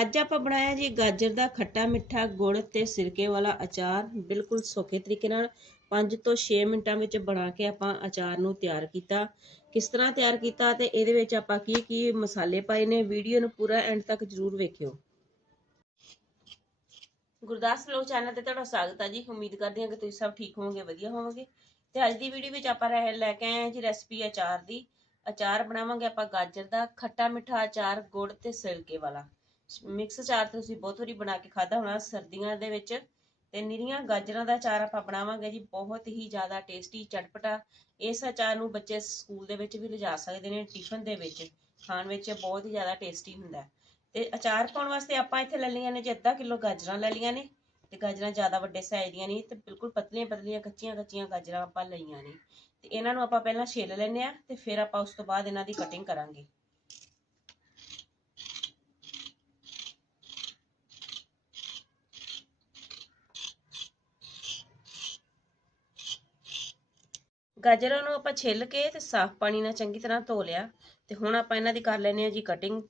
ਅੱਜ ਆਪਾਂ ਬਣਾਇਆ ਜੀ ਗਾਜਰ ਦਾ ਖੱਟਾ ਮਿੱਠਾ ਗੁੜ ਤੇ ਸਿਰਕੇ ਵਾਲਾ ਅਚਾਰ, ਬਿਲਕੁਲ ਸੌਖੇ ਤਰੀਕੇ ਨਾਲ 5 ਤੋਂ 6 ਮਿੰਟਾਂ ਵਿੱਚ ਬਣਾ ਕੇ ਆਪਾਂ ਅਚਾਰ ਨੂੰ ਤਿਆਰ ਕੀਤਾ। ਕਿਸ ਤਰ੍ਹਾਂ ਤਿਆਰ ਕੀਤਾ ਤੇ ਇਹਦੇ ਵਿੱਚ ਆਪਾਂ ਕੀ ਕੀ ਮਸਾਲੇ ਪਾਏ ਨੇ, ਵੀਡੀਓ ਨੂੰ ਪੂਰਾ ਐਂਡ ਤੱਕ ਜਰੂਰ ਵੇਖਿਓ। ਗੁਰਦਾਸ ਲੋਕ ਚੈਨਲ ਤੇ ਤੁਹਾਡਾ ਸਵਾਗਤ ਹੈ ਜੀ। ਉਮੀਦ ਕਰਦੇ ਹਾਂ ਕਿ ਤੁਸੀਂ ਸਭ ਠੀਕ ਹੋਵੋਗੇ, ਵਧੀਆ ਹੋਵੋਗੇ। ਤੇ ਅੱਜ ਦੀ ਵੀਡੀਓ ਵਿੱਚ ਆਪਾਂ ਰਹਿ ਲੈ ਕੇ ਆਏ ਹਾਂ ਜੀ ਰੈਸਪੀ ਅਚਾਰ ਦੀ। ਅਚਾਰ ਬਣਾਵਾਂਗੇ ਆਪਾਂ ਗਾਜਰ ਦਾ ਖੱਟਾ ਮਿੱਠਾ ਅਚਾਰ, ਗੁੜ ਤੇ ਸਿਰਕੇ ਵਾਲਾ। ਮਿਕਸ ਅਚਾਰ ਤੁਸੀਂ ਬਹੁਤ ਵਾਰੀ ਬਣਾ ਕੇ ਖਾਦਾ ਹੋਣਾ ਸਰਦੀਆਂ ਦੇ ਵਿੱਚ ਤੇ ਨਿਰੀਆਂ ਗਾਜਰਾਂ ਦਾ ਅਚਾਰ ਆਪਾਂ ਬਣਾਵਾਂਗੇ ਜੀ, ਬਹੁਤ ਹੀ ਜ਼ਿਆਦਾ ਟੇਸਟੀ ਚਟਪਟਾ। ਇਸ ਅਚਾਰ ਨੂੰ ਬੱਚੇ ਸਕੂਲ ਦੇ ਵਿੱਚ ਵੀ ਲਿਜਾ ਸਕਦੇ ਨੇ ਟਿਫਨ ਦੇ ਵਿੱਚ ਖਾਣ ਵਿੱਚ ਬਹੁਤ ਹੀ ਜ਼ਿਆਦਾ ਟੇਸਟੀ ਹੁੰਦਾ ਤੇ ਅਚਾਰ ਪਾਉਣ ਵਾਸਤੇ ਆਪਾਂ ਇੱਥੇ ਲੈ ਲਈਆਂ ਨੇ ਜੀ, ਅੱਧਾ ਕਿਲੋ ਗਾਜਰਾਂ ਲੈ ਲਈਆਂ ਨੇ ਤੇ ਗਾਜਰਾਂ ਜ਼ਿਆਦਾ ਵੱਡੇ ਸਾਈਜ਼ ਦੀਆਂ ਨਹੀਂ ਤੇ ਬਿਲਕੁਲ ਪਤਲੀਆਂ ਪਤਲੀਆਂ, ਕੱਚੀਆਂ ਕੱਚੀਆਂ ਗਾਜਰਾਂ ਆਪਾਂ ਲਈਆਂ ਨੇ। ਤੇ ਇਹਨਾਂ ਨੂੰ ਆਪਾਂ ਪਹਿਲਾਂ ਛਿੱਲ ਲੈਂਦੇ ਆ ਤੇ ਫਿਰ ਆਪਾਂ ਉਸ ਤੋਂ ਬਾਅਦ ਇਹਨਾਂ ਦੀ ਕਟਿੰਗ ਕਰਾਂਗੇ। ਗਾਜਰਾਂ ਨੂੰ ਆਪਾਂ ਛਿੱਲ ਕੇ ਤੇ ਸਾਫ਼ ਪਾਣੀ ਨਾਲ ਚੰਗੀ ਤਰ੍ਹਾਂ ਧੋ ਲਿਆ ਤੇ ਹੁਣ ਆਪਾਂ ਇਹਨਾਂ ਦੀ ਕਰ ਲੈਨੇ ਆ ਜੀ ਕਟਿੰਗ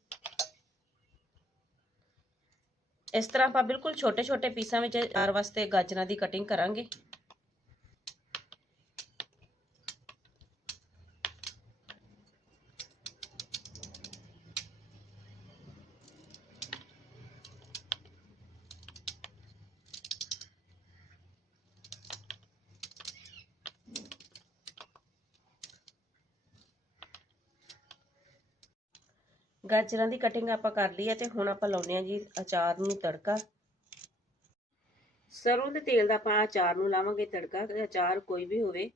ਇਸ ਤਰ੍ਹਾਂ ਆਪਾਂ ਬਿਲਕੁਲ ਛੋਟੇ ਛੋਟੇ ਪੀਸਾਂ ਵਿੱਚ ਅਚਾਰ ਵਾਸਤੇ ਗਾਜਰਾਂ ਦੀ ਕਟਿੰਗ ਕਰਾਂਗੇ। ਗਾਜਰਾਂ ਦੀ ਕਟਿੰਗ ਆਪਾਂ ਕਰ ਲਈ ਹੈ ਤੇ ਹੁਣ ਆਪਾਂ ਲਾਉਨੇ ਆ ਜੀ ਅਚਾਰ ਨੂੰ ਤੜਕਾ। ਸਰੋਂ ਦੇ ਤੇਲ ਦਾ ਆਪਾਂ ਅਚਾਰ ਨੂੰ ਲਾਵਾਂਗੇ ਤੜਕਾ, ਤੇ ਅਚਾਰ ਕੋਈ ਵੀ ਹੋਵੇ,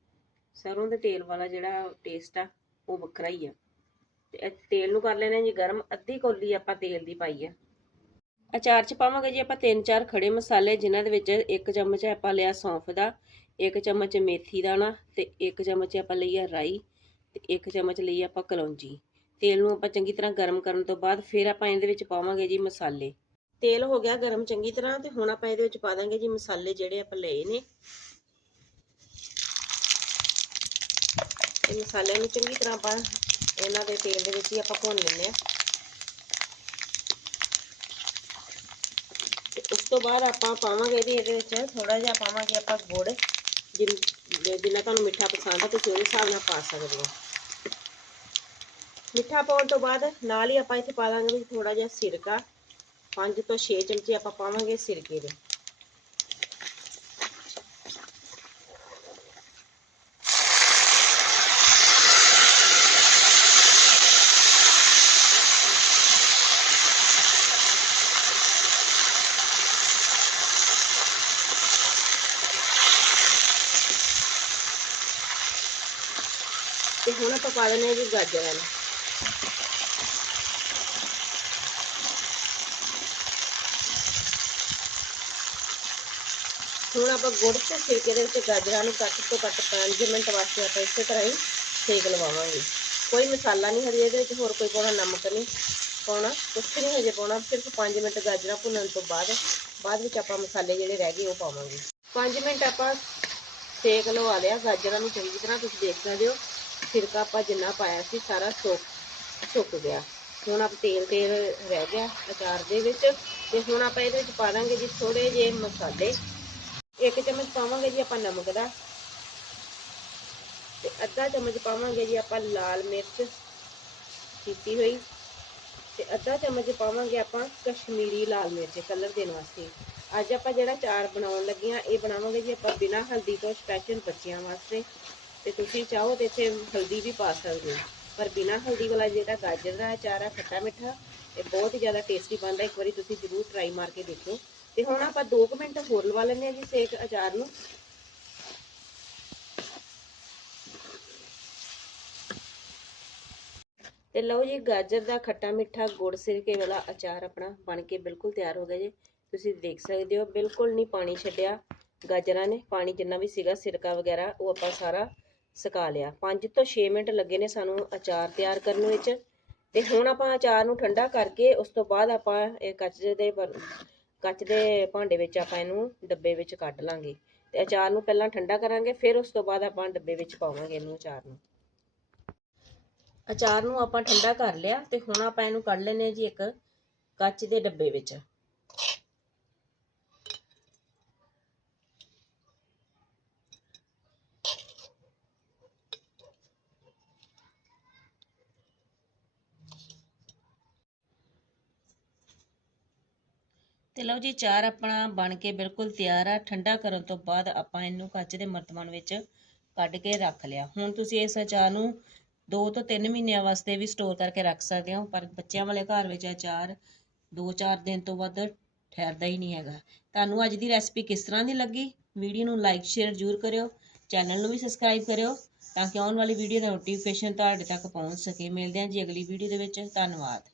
ਸਰੋਂ ਦੇ ਤੇਲ ਵਾਲਾ ਜਿਹੜਾ ਟੇਸਟ ਆ, ਉਹ ਵੱਖਰਾ ਹੀ ਆ। ਤੇ ਤੇਲ ਨੂੰ ਕਰ ਲੈਣੇ ਜੀ ਗਰਮ, ਅੱਧੀ ਕੋਲੀ ਆਪਾਂ ਤੇਲ ਦੀ ਪਾਈ ਆ। ਅਚਾਰ 'ਚ ਪਾਵਾਂਗੇ ਜੀ ਆਪਾਂ ਤਿੰਨ ਚਾਰ ਖੜੇ ਮਸਾਲੇ, ਜਿਨ੍ਹਾਂ ਦੇ ਵਿੱਚ ਇੱਕ ਚਮਚ ਆਪਾਂ ਲਿਆ ਸੌਂਫ ਦਾ, ਇੱਕ ਚਮਚ ਮੇਥੀ ਦਾਣਾ ਤੇ ਇੱਕ ਚਮਚ ਆਪਾਂ ਲਈ ਆ ਰਾਈ ਤੇ ਇੱਕ ਚਮਚ ਲਈ ਆਪਾਂ ਕਲੌਂਜੀ। ਤੇਲ ਨੂੰ ਆਪਾਂ ਚੰਗੀ ਤਰ੍ਹਾਂ ਗਰਮ ਕਰਨ ਤੋਂ ਬਾਅਦ ਫਿਰ ਆਪਾਂ ਇਹਦੇ ਵਿੱਚ ਪਾਵਾਂਗੇ ਜੀ ਮਸਾਲੇ। ਤੇਲ ਹੋ ਗਿਆ ਗਰਮ ਚੰਗੀ ਤਰ੍ਹਾਂ ਤੇ ਹੁਣ ਆਪਾਂ ਇਹਦੇ ਵਿੱਚ ਪਾ ਦਾਂਗੇ ਜੀ ਮਸਾਲੇ ਜਿਹੜੇ ਆਪਾਂ ਲਏ ਨੇ। ਇਹ ਮਸਾਲਿਆਂ ਨੂੰ ਚੰਗੀ ਤਰ੍ਹਾਂ ਆਪਾਂ ਇਹਨਾਂ ਦੇ ਤੇਲ ਦੇ ਵਿੱਚ ਹੀ ਆਪਾਂ ਭੁੰਨ ਲੈਂਦੇ ਆ ਉਸ ਤੋਂ ਬਾਅਦ ਆਪਾਂ ਪਾਵਾਂਗੇ ਜੀ ਇਹਦੇ ਵਿੱਚ ਥੋੜਾ ਜਿਹਾ ਪਾਵਾਂਗੇ ਆਪਾਂ ਗੁੜ, ਜਿੰਨਾ ਤੁਹਾਨੂੰ ਮਿੱਠਾ ਪਸੰਦ ਹੈ ਤੁਸੀਂ ਉਹਦੇ ਹਿਸਾਬ ਨਾਲ ਪਾ ਸਕਦੇ ਹੋ। ਮਿੱਠਾ ਪਾਉਣ ਤੋਂ ਬਾਅਦ ਨਾਲ ਹੀ ਆਪਾਂ ਇੱਥੇ ਪਾ ਦਾਂਗੇ ਵੀ ਥੋੜਾ ਜਿਹਾ ਸਿਰਕਾ। 5 ਤੋਂ 6 ਚਮਚੇ ਆਪਾਂ ਪਾਵਾਂਗੇ ਸਿਰਕੇ ਦੇ। ਤੇ ਹੁਣ ਆਪਾਂ ਪਾ ਦਿੰਦੇ ਹਾਂ ਜੀ ਗਾਜਰਾਂ ਨੂੰ। ਹੁਣ ਆਪਾਂ ਗੁੜ ਤੇ ਸਿਰਕੇ ਦੇ ਵਿੱਚ ਗਾਜਰਾਂ ਨੂੰ ਕੱਟ ਤੋਂ ਕੱਟ 5 ਮਿੰਟ ਵਾਸਤੇ ਆਪਾਂ ਇਸੇ ਤਰ੍ਹਾਂ ਹੀ ਸੇਕ ਲਵਾਵਾਂਗੇ। ਕੋਈ ਮਸਾਲਾ ਨਹੀਂ ਹਜੇ ਇਹਦੇ ਵਿੱਚ, ਹੋਰ ਕੋਈ ਪਾਉਣਾ ਨਮਕ ਨਹੀਂ ਪਾਉਣਾ, ਕੁਛ ਨਹੀਂ ਹਜੇ ਪਾਉਣਾ, ਸਿਰਫ 5 ਮਿੰਟ ਗਾਜਰਾਂ ਭੁੰਨਣ ਤੋਂ ਬਾਅਦ ਬਾਅਦ ਵਿੱਚ ਆਪਾਂ ਮਸਾਲੇ ਜਿਹੜੇ ਰਹਿ ਗਏ ਉਹ ਪਾਵਾਂਗੇ। 5 ਮਿੰਟ ਆਪਾਂ ਸੇਕ ਲਵਾ ਲਿਆ, ਗਾਜਰਾਂ ਨੂੰ ਚੰਗੀ ਤਰ੍ਹਾਂ ਤੁਸੀਂ ਦੇਖ ਸਕਦੇ ਹੋ ਸਿਰਕਾ ਆਪਾਂ ਜਿੰਨਾ ਪਾਇਆ ਸੀ ਸਾਰਾ ਸੁੱਕ ਸੁੱਕ ਗਿਆ। ਹੁਣ ਆਪ ਤੇਲ ਤੇਲ ਰਹਿ ਗਿਆ ਅਚਾਰ ਦੇ ਵਿੱਚ, ਤੇ ਹੁਣ ਆਪਾਂ ਇਹਦੇ ਵਿੱਚ ਪਾ ਦਾਂਗੇ ਜੀ ਥੋੜੇ ਜਿਹੇ ਮਸਾਲੇ। ਇੱਕ ਚਮਚ ਪਾਵਾਂਗੇ ਜੀ ਆਪਾਂ ਨਮਕ ਦਾ। ਤੇ ਅੱਧਾ ਚਮਚ ਪਾਵਾਂਗੇ ਜੀ ਆਪਾਂ ਲਾਲ ਮਿਰਚ ਕੀਤੀ ਹੋਈ। ਤੇ ਅੱਧਾ ਚਮਚ ਪਾਵਾਂਗੇ ਆਪਾਂ ਕਸ਼ਮੀਰੀ ਲਾਲ ਮਿਰਚ ਕਲਰ ਦੇਣ ਵਾਸਤੇ। ਅੱਜ ਆਪਾਂ ਜਿਹੜਾ ਚਾਰ ਬਣਾਉਣ ਲੱਗੇ ਆ ਇਹ ਬਣਾਵਾਂਗੇ ਜੀ ਆਪਾਂ ਬਿਨਾ ਹਲਦੀ ਤੋਂ ਸਪੈਸ਼ਲ ਬੱਚਿਆਂ ਵਾਸਤੇ। ਤੇ ਤੁਸੀਂ ਚਾਹੋ ਤੇ ਇੱਥੇ ਹਲਦੀ ਵੀ ਪਾ ਸਕਦੇ ਹੋ। ਪਰ ਬਿਨਾ ਹਲਦੀ ਵਾਲਾ ਜਿਹੜਾ ਗਾਜਰ ਦਾ ਅਚਾਰ ਆ, ਖੱਟਾ ਮਿੱਠਾ, ਇਹ ਬਹੁਤ ਹੀ ਜ਼ਿਆਦਾ ਟੇਸਟੀ ਬਣਦਾ। ਇੱਕ ਵਾਰੀ ਤੁਸੀਂ ਜ਼ਰੂਰ ਟਰਾਈ ਮਾਰ ਕੇ ਦੇਖੋ। ਤੇ ਹੁਣ ਆਪਾਂ 2 ਮਿੰਟ ਹੋਰ ਲਵਾ ਲੈਂਦੇ ਆ ਜੀ ਸੇਕ ਅਚਾਰ ਨੂੰ। ਤੇ ਲਓ ਜੀ ਗਾਜਰ ਦਾ ਖੱਟਾ ਮਿੱਠਾ ਗੁੜ ਸਿਰਕੇ ਵਾਲਾ ਅਚਾਰ ਆਪਣਾ ਬਣ ਕੇ ਬਿਲਕੁਲ ਤਿਆਰ ਹੋ ਗਿਆ ਜੀ। ਤੁਸੀਂ ਦੇਖ ਸਕਦੇ ਹੋ ਬਿਲਕੁਲ ਨਹੀਂ ਪਾਣੀ ਛੱਡਿਆ ਗਾਜਰਾਂ ਨੇ, ਪਾਣੀ ਜਿੰਨਾ ਵੀ ਸੀਗਾ ਸਿਰਕਾ ਵਗੈਰਾ ਉਹ ਆਪਾਂ ਸਾਰਾ ਸੁਕਾ ਲਿਆ। 5 ਤੋਂ 6 ਮਿੰਟ ਲੱਗੇ ਨੇ ਸਾਨੂੰ ਅਚਾਰ ਤਿਆਰ ਕਰਨ ਵਿੱਚ। ਤੇ ਹੁਣ ਆਪਾਂ ਅਚਾਰ ਨੂੰ ਠੰਡਾ ਕਰਕੇ ਉਸ ਤੋਂ ਬਾਅਦ ਆਪਾਂ ਇਹ ਕੱਚ ਦੇ ਕੱਚ ਦੇ ਭਾਂਡੇ ਵਿੱਚ ਆਪਾਂ ਇਹਨੂੰ ਡੱਬੇ ਵਿੱਚ ਕੱਢ ਲਾਂਗੇ ਤੇ ਅਚਾਰ ਨੂੰ ਪਹਿਲਾਂ ਠੰਡਾ ਕਰਾਂਗੇ, ਫਿਰ ਉਸ ਤੋਂ ਬਾਅਦ ਆਪਾਂ ਡੱਬੇ ਵਿੱਚ ਪਾਵਾਂਗੇ ਇਹਨੂੰ ਅਚਾਰ ਨੂੰ। ਅਚਾਰ ਨੂੰ ਆਪਾਂ ਠੰਡਾ ਕਰ ਲਿਆ ਤੇ ਹੁਣ ਆਪਾਂ ਇਹਨੂੰ ਕੱਢ ਲੈਨੇ ਜੀ ਇੱਕ ਕੱਚ ਦੇ ਡੱਬੇ ਵਿੱਚ। ਤੇ ਲਓ ਜੀ, ਚਾਰ ਆਪਣਾ ਬਣ ਕੇ ਬਿਲਕੁਲ ਤਿਆਰ ਆ। ਠੰਡਾ ਕਰਨ ਤੋਂ ਬਾਅਦ ਆਪਾਂ ਇਹਨੂੰ ਕੱਚ ਦੇ ਮਰਤਬਾਨ ਵਿੱਚ ਕੱਢ ਕੇ ਰੱਖ ਲਿਆ। ਹੁਣ ਤੁਸੀਂ ਇਸ ਅਚਾਰ ਨੂੰ 2 ਤੋਂ 3 ਮਹੀਨਿਆਂ ਵਾਸਤੇ ਵੀ ਸਟੋਰ ਕਰਕੇ ਰੱਖ ਸਕਦੇ ਹੋ, ਪਰ ਬੱਚਿਆਂ ਵਾਲੇ ਘਰ ਵਿੱਚ ਅਚਾਰ 2-4 ਦਿਨ ਤੋਂ ਵੱਧ ਠਹਿਰਦਾ ਹੀ ਨਹੀਂ ਹੈਗਾ। ਤੁਹਾਨੂੰ ਅੱਜ ਦੀ ਰੈਸਪੀ ਕਿਸ ਤਰ੍ਹਾਂ ਦੀ ਲੱਗੀ? ਵੀਡੀਓ ਨੂੰ ਲਾਈਕ ਸ਼ੇਅਰ ਜ਼ਰੂਰ ਕਰਿਓ। ਚੈਨਲ ਨੂੰ ਵੀ ਸਬਸਕ੍ਰਾਈਬ ਕਰਿਓ, ਤਾਂ ਕਿ ਆਉਣ ਵਾਲੀ ਵੀਡੀਓ ਦਾ ਨੋਟੀਫਿਕੇਸ਼ਨ ਤੁਹਾਡੇ ਤੱਕ ਪਹੁੰਚ ਸਕੇ। ਮਿਲਦੇ ਹਾਂ ਜੀ ਅਗਲੀ ਵੀਡੀਓ ਦੇ ਵਿੱਚ। ਧੰਨਵਾਦ।